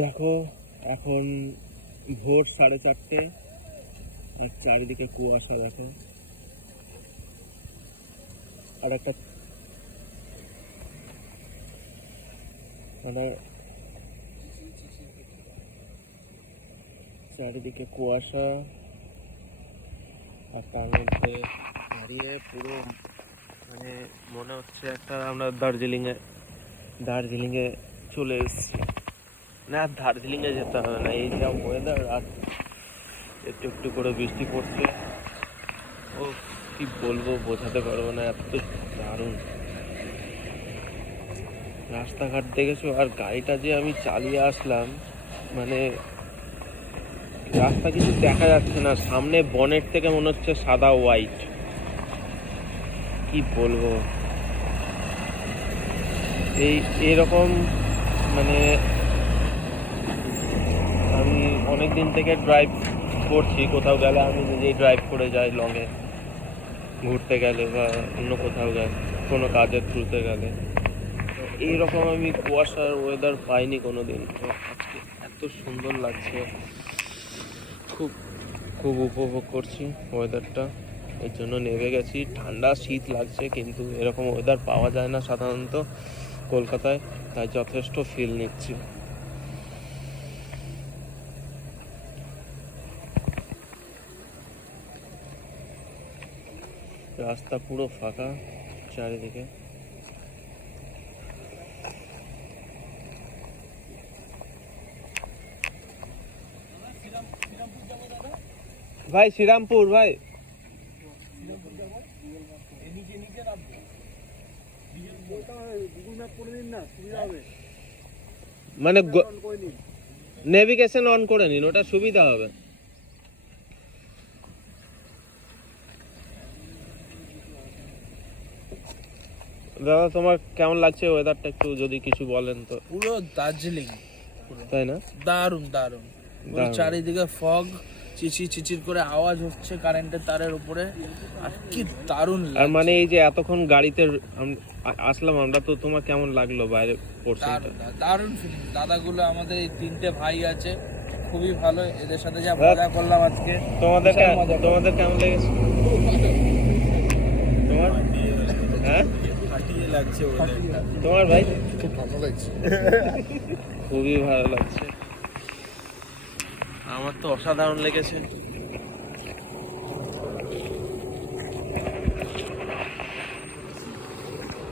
দেখো এখন ভোর 4:30, চারিদিকে কুয়াশা দেখো। আর একটা মানে চারিদিকে কুয়াশা, আর তার মধ্যে দাঁড়িয়ে পুরো মানে মনে হচ্ছে একটা আমরা দার্জিলিংয়ে চলে এসেছি। না, দার্জিলিংয়ে যেতে হবে না, এই যা ওয়েদার, আর একটু একটু করে বৃষ্টি পড়ছে। ও কি বলবো, বোঝাতে পারবো না, এত দারুণ রাস্তাঘাট দেখেছো। আর গাড়িটা যে আমি চালিয়ে আসলাম, মানে রাস্তা কিছু দেখা যাচ্ছে না, সামনে বনেট থেকে মনে হচ্ছে সাদা হোয়াইট, কি বলবো। এরকম মানে আমি অনেক দিন থেকে ড্রাইভ করছি, কোথাও গেলে আমি নিজেই ড্রাইভ করে যাই, লংয়ে ঘুরতে গেলে বা অন্য কোথাও গেলে, কোনো কাজের থ্রুতে গেলে। এইরকম আমি কুয়াশার ওয়েদার পাইনি কোনো দিন। তো আজকে এত সুন্দর লাগছে, খুব খুব উপভোগ করছি ওয়েদারটা, এর জন্য নেমে গেছি। ঠান্ডা শীত লাগছে, কিন্তু এরকম ওয়েদার পাওয়া যায় না সাধারণত কলকাতায়, তাই যথেষ্ট ফিল নিচ্ছি। রাস্তা পুরো ফাঁকা চারিদিকে। ভাই শ্রীরামপুর, ভাই মানে নেভিগেশন অন করে নিন, ওটা সুবিধা হবে। দাদা তোমার কেমন লাগছে ওয়েদারটা, একটু যদি কিছু বলেন তো। পুরো দার্জিলিং, তাই না? দারুণ দারুণ। পুরো চারিদিকে ফগ, চিচির করে আওয়াজ হচ্ছে কারেন্টের তারের উপরে, আর কি দারুণ আর লাগছে। মানে এই যে এতক্ষণ গাড়িতে আসলাম আমরা, তো তোমার কেমন লাগলো বাইরে পোর্শনটা? দারুণ ফিলিং। দাদাগুলো আমাদের এই 3টে ভাই আছে, খুবই ভালো, এদের সাথে যা মজা করলাম আজকে। তোমাদের কেমন লেগেছে? তোমার হ্যাঁ ফাটিয়ে লাগছে তোমার ভাই? খুব ভালো লাগছে, খুবই ভালো লাগছে, আমার তো অসাধারণ লেগেছে।